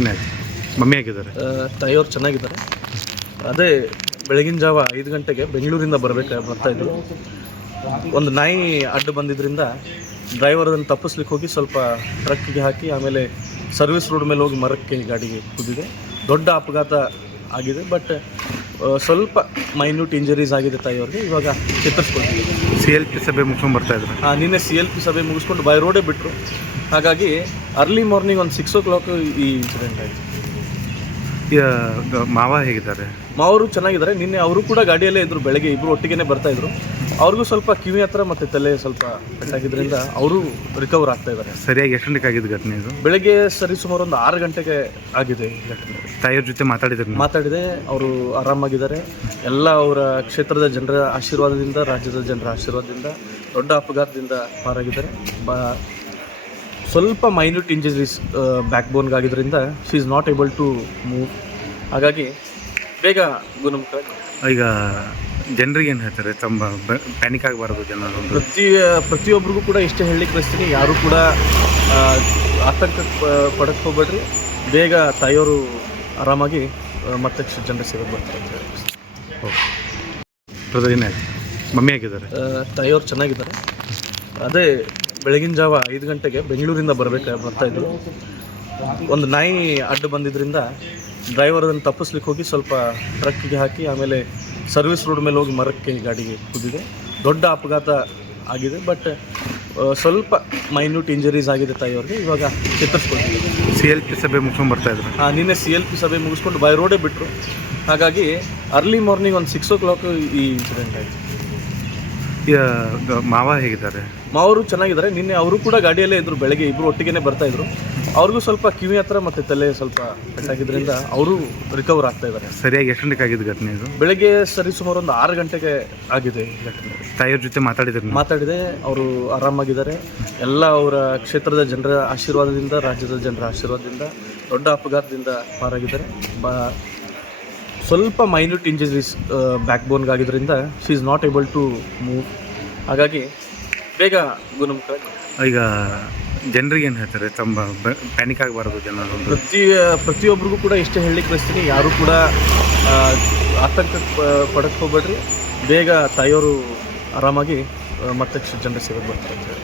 ಏನಾಯ್ತು? ಮಮ್ಮಿ ಆಗಿದ್ದಾರೆ, ತಾಯಿಯವ್ರು ಚೆನ್ನಾಗಿದ್ದಾರೆ. ಅದೇ ಬೆಳಗಿನ ಜಾವ 5 ಗಂಟೆಗೆ ಬೆಂಗಳೂರಿಂದ ಬರ್ತಾಯಿದ್ರು. ಒಂದು ನಾಯಿ ಅಡ್ಡು ಬಂದಿದ್ದರಿಂದ ಡ್ರೈವರ್ ಅದನ್ನು ತಪ್ಪಿಸ್ಲಿಕ್ಕೆ ಹೋಗಿ ಸ್ವಲ್ಪ ಟ್ರಕ್ಕಿಗೆ ಹಾಕಿ ಆಮೇಲೆ ಸರ್ವಿಸ್ ರೋಡ್ ಮೇಲೆ ಹೋಗಿ ಮರಕ್ಕೆ ಗಾಡಿಗೆ ಕುದ್ದಿದೆ. ದೊಡ್ಡ ಅಪಘಾತ ಆಗಿದೆ. ಬಟ್ ಸ್ವಲ್ಪ ಮೈನ್ಯೂಟ್ ಇಂಜರೀಸ್ ಆಗಿದೆ ತಾಯಿಯವ್ರಿಗೆ. ಇವಾಗ ಚೇತರಿಸ್ಕೊಳ್ತೀವಿ. CLP ಸಭೆ ಮುಗಿಸ್ಕೊಂಡು ಬರ್ತಾಯಿದ್ರು. ನಿನ್ನೆ CLP ಸಭೆ ಮುಗಿಸ್ಕೊಂಡು ಬೈ ರೋಡೇ ಬಿಟ್ಟರು. ಹಾಗಾಗಿ ಅರ್ಲಿ ಮಾರ್ನಿಂಗ್ ಒಂದು 6 o'clock ಈ ಇನ್ಸಿಡೆಂಟ್ ಆಯಿತು. ಮಾವ ಹೇಗಿದ್ದಾರೆ? ಮಾವರು ಚೆನ್ನಾಗಿದ್ದಾರೆ. ನಿನ್ನೆ ಅವರು ಕೂಡ ಗಾಡಿಯಲ್ಲೇ ಇದ್ದರು. ಬೆಳಗ್ಗೆ ಇಬ್ಬರು ಒಟ್ಟಿಗೆ ಬರ್ತಾಯಿದ್ರು. ಅವ್ರಿಗೂ ಸ್ವಲ್ಪ ಕಿವಿ ಹತ್ರ ಮತ್ತು ತಲೆ ಸ್ವಲ್ಪ ಪೆಟ್ಟಾಗಿದ್ದರಿಂದ ಅವರು ರಿಕವರ್ ಆಗ್ತಾ ಇದ್ದಾರೆ. ಸರಿಯಾಗಿ ಎಷ್ಟು ಗಂಟೆಗೆ ಆಗಿದ್ದು ಘಟನೆ ಇದು? ಬೆಳಗ್ಗೆ ಸುಮಾರು ಒಂದು 6 ಗಂಟೆಗೆ ಆಗಿದೆ ಈ ಘಟನೆ. ತಾಯಿಯವ್ರ ಜೊತೆ ಮಾತಾಡಿದೆ. ಅವರು ಆರಾಮಾಗಿದ್ದಾರೆ. ಎಲ್ಲ ಅವರ ಕ್ಷೇತ್ರದ ಜನರ ಆಶೀರ್ವಾದದಿಂದ, ರಾಜ್ಯದ ಜನರ ಆಶೀರ್ವಾದದಿಂದ ದೊಡ್ಡ ಅಪಘಾತದಿಂದ ಪಾರಾಗಿದ್ದಾರೆ. ಸ್ವಲ್ಪ ಮೈನ್ಯೂಟ್ ಇಂಜರೀಸ್ ಬ್ಯಾಕ್ ಬೋನ್ಗಾಗಿದ್ದರಿಂದ she is not able to move. ಹಾಗಾಗಿ ಬೇಗ ಗುಣಮುಖ. ಈಗ ಜನರಿಗೆ ಏನು ಹೇಳ್ತಾರೆ? ತಮ್ಮ ಪ್ಯಾನಿಕ್ ಆಗಬಾರದು ಜನರು. ಪ್ರತಿಯೊಬ್ಬರಿಗೂ ಕೂಡ ಇಷ್ಟೇ ಹೇಳಲಿಕ್ಕೆ ಬಯಸ್ತೀನಿ, ಯಾರೂ ಕೂಡ ಆತಂಕ ಪಡಕ್ಕೆ ಹೋಗ್ಬೇಡ್ರಿ. ಬೇಗ ತಾಯಿಯವರು ಆರಾಮಾಗಿ ಮತ್ತೆ ಜನರ ಸೇವೆಗೆ ಬರ್ತಾರೆ ಅಂತ ಹೇಳಿ. ಓಕೆ. ಏನಾಯ್ತು? ಮಮ್ಮಿ ಆಗಿದ್ದಾರೆ, ತಾಯಿಯವ್ರು ಚೆನ್ನಾಗಿದ್ದಾರೆ. ಅದೇ ಬೆಳಗಿನ ಜಾವ 5 ಗಂಟೆಗೆ ಬೆಂಗಳೂರಿಂದ ಬರ್ತಾಯಿದ್ರು. ಒಂದು ನಾಯಿ ಅಡ್ಡು ಬಂದಿದ್ದರಿಂದ ಡ್ರೈವರ್ ಅದನ್ನು ತಪ್ಪಿಸ್ಲಿಕ್ಕೆ ಹೋಗಿ ಸ್ವಲ್ಪ ಟ್ರಕ್ಕಿಗೆ ಹಾಕಿ ಆಮೇಲೆ ಸರ್ವಿಸ್ ರೋಡ್ ಮೇಲೆ ಹೋಗಿ ಮರಕ್ಕೆ ಗಾಡಿಗೆ ಕುದ್ದಿದೆ. ದೊಡ್ಡ ಅಪಘಾತ ಆಗಿದೆ. ಬಟ್ ಸ್ವಲ್ಪ ಮೈನ್ಯೂಟ್ ಇಂಜರೀಸ್ ಆಗಿದೆ ತಾಯಿಯವ್ರಿಗೆ. ಇವಾಗ ಚೇತರಿಸ್ಕೊಳ್ತೀವಿ. CLP ಸಭೆ ಮುಗಿಸ್ಕೊಂಡು ಬರ್ತಾಯಿದ್ರು. ನಿನ್ನೆ CLP ಸಭೆ ಮುಗಿಸ್ಕೊಂಡು ಬೈ ರೋಡೇ ಬಿಟ್ಟರು. ಹಾಗಾಗಿ ಅರ್ಲಿ ಮಾರ್ನಿಂಗ್ ಒಂದು 6 o'clock ಈ ಇನ್ಸಿಡೆಂಟ್ ಆಯಿತು. ಮಾವ ಹೇಗಿದ್ದಾರೆ? ಮಾವರು ಚೆನ್ನಾಗಿದ್ದಾರೆ. ನಿನ್ನೆ ಅವರು ಕೂಡ ಗಾಡಿಯಲ್ಲೇ ಇದ್ದರು. ಬೆಳಗ್ಗೆ ಇಬ್ಬರು ಒಟ್ಟಿಗೆ ಬರ್ತಾಯಿದ್ರು. ಅವ್ರಿಗೂ ಸ್ವಲ್ಪ ಕಿವಿ ಹತ್ರ ಮತ್ತು ತಲೆ ಸ್ವಲ್ಪ ಪೆಟ್ಟಾಗಿದ್ದರಿಂದ ಅವರು ರಿಕವರ್ ಆಗ್ತಾ ಇದ್ದಾರೆ. ಸರಿಯಾಗಿ ಎಷ್ಟು ಗಂಟೆಗೆ ಆಗಿದ್ದು ಘಟನೆ ಇದು? ಬೆಳಗ್ಗೆ ಸುಮಾರು ಒಂದು 6 ಗಂಟೆಗೆ ಆಗಿದೆ ಈ ಘಟನೆ. ತಾಯಿಯವ್ರ ಜೊತೆ ಮಾತಾಡಿದೆ. ಅವರು ಆರಾಮಾಗಿದ್ದಾರೆ. ಎಲ್ಲ ಅವರ ಕ್ಷೇತ್ರದ ಜನರ ಆಶೀರ್ವಾದದಿಂದ, ರಾಜ್ಯದ ಜನರ ಆಶೀರ್ವಾದದಿಂದ ದೊಡ್ಡ ಅಪಘಾತದಿಂದ ಪಾರಾಗಿದ್ದಾರೆ. ಸ್ವಲ್ಪ ಮೈನ್ಯೂಟ್ ಇಂಜರೀಸ್ ಬ್ಯಾಕ್ ಬೋನ್ಗಾಗಿದ್ದರಿಂದ she is not able to move. ಹಾಗಾಗಿ ಬೇಗ ಗುಣಮುಖ. ಈಗ ಜನರಿಗೆ ಏನು ಹೇಳ್ತಾರೆ? ತಮ್ಮ ಪ್ಯಾನಿಕ್ ಆಗಬಾರದು ಜನರು. ಪ್ರತಿಯೊಬ್ಬರಿಗೂ ಕೂಡ ಇಷ್ಟೇ ಹೇಳಲಿಕ್ಕೆ ಬಯಸ್ತೀನಿ, ಯಾರೂ ಕೂಡ ಆತಂಕ ಪಡಕ್ಕೆ ಹೋಗ್ಬೇಡ್ರಿ. ಬೇಗ ತಾಯಿಯವರು ಆರಾಮಾಗಿ ಮತ್ತೆ ಜನರ ಸೇವೆಗೆ ಬರ್ತಾರೆ ಅಂತ ಹೇಳಿ.